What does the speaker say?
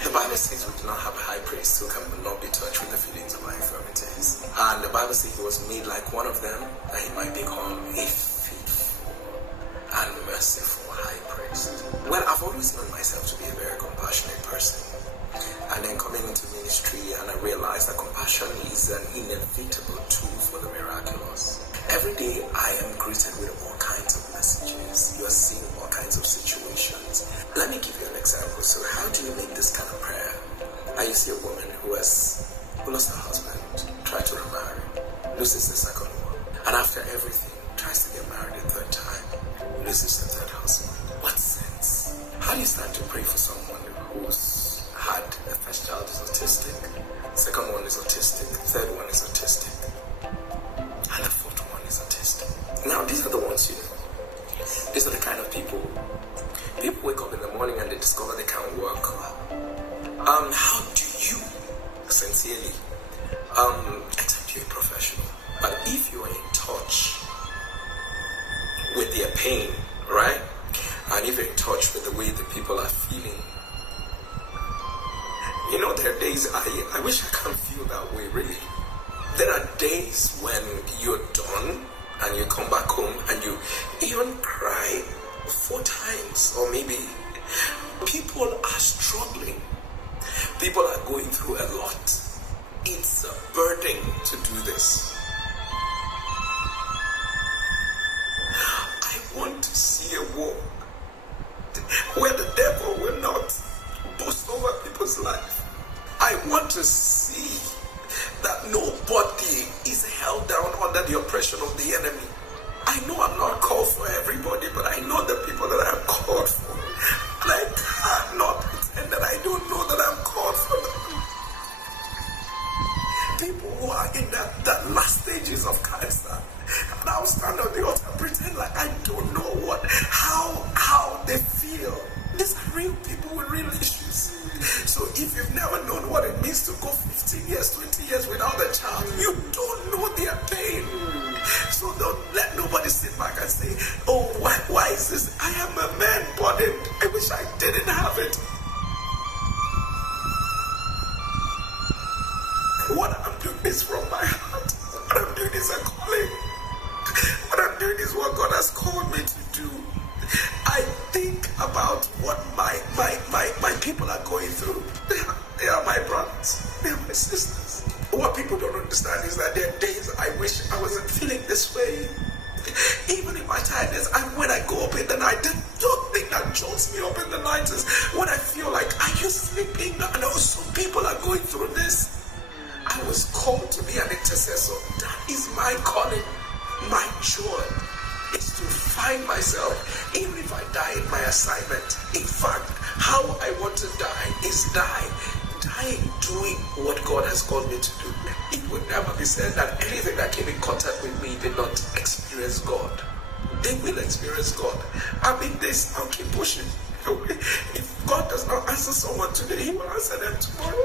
The Bible says we do not have a high priest who can not be touched with the feelings of our infirmities. And the Bible says he was made like one of them, that he might become a faithful and merciful high priest. Well, I've always known myself to be a very compassionate person. And then coming into ministry, and I realized that compassion is an inevitable tool for the miraculous. Every day I am greeted with all kinds of messages. You are seeing all kinds of situations. Let me give you an example. So how do you make this kind of prayer? You see a woman who lost her husband, tried to remarry, loses the second one, and after everything, tries to get married a third time, loses the third husband. What sense? How do you start to pray for someone who's had a first child is autistic, second one is autistic, third one is autistic, and the fourth one is autistic? Now, these are the ones you know. These are the kind of people wake up in the morning and they discover they can't work. How do you sincerely, except you're a professional, but if you are in touch with their pain, right, and if you're in touch with the way the people are feeling, you know, there are days I wish I can't feel that way, really. There are days when you're done and you come back home and you even cry 4 times, or maybe people are struggling. People are going through a lot. It's a burden to do this. I want to see a world where the devil will not boast over people's life. I want to see that nobody is held down under the oppression of the enemy. I know I'm not called for everybody, but I know the people that I'm called for. And I cannot pretend that I don't know that I'm called for them. People who are in that last stages of cancer, and I'll stand on the altar and pretend like I don't know how they feel. These are real people with real issues. So if you've never known what it means to go 15 years, 20 years without a child, you don't know their pain. So don't let nobody sit back and say, oh, why is this? I am a man burdened. I wish I didn't have it. What I'm doing is from my heart. What I'm doing is a calling. What I'm doing is what God has called me to do. I think about what my people are going through. They are my brothers. They are my sisters. What people don't understand is that there are days I wish I wasn't feeling this way. Even in my tiredness, and when I go up in the night, the thing that jolts me up in the night is when I feel like, are you sleeping? And also people are going through this. I was called to be an intercessor. That is my calling. My joy is to find myself, even if I die in my assignment. In fact, how I want to die is dying doing what God has called me to do. It would never be said that anything that came in contact with me did not experience God. They will experience God. I mean I'll keep pushing. If God does not answer someone today, He will answer them tomorrow.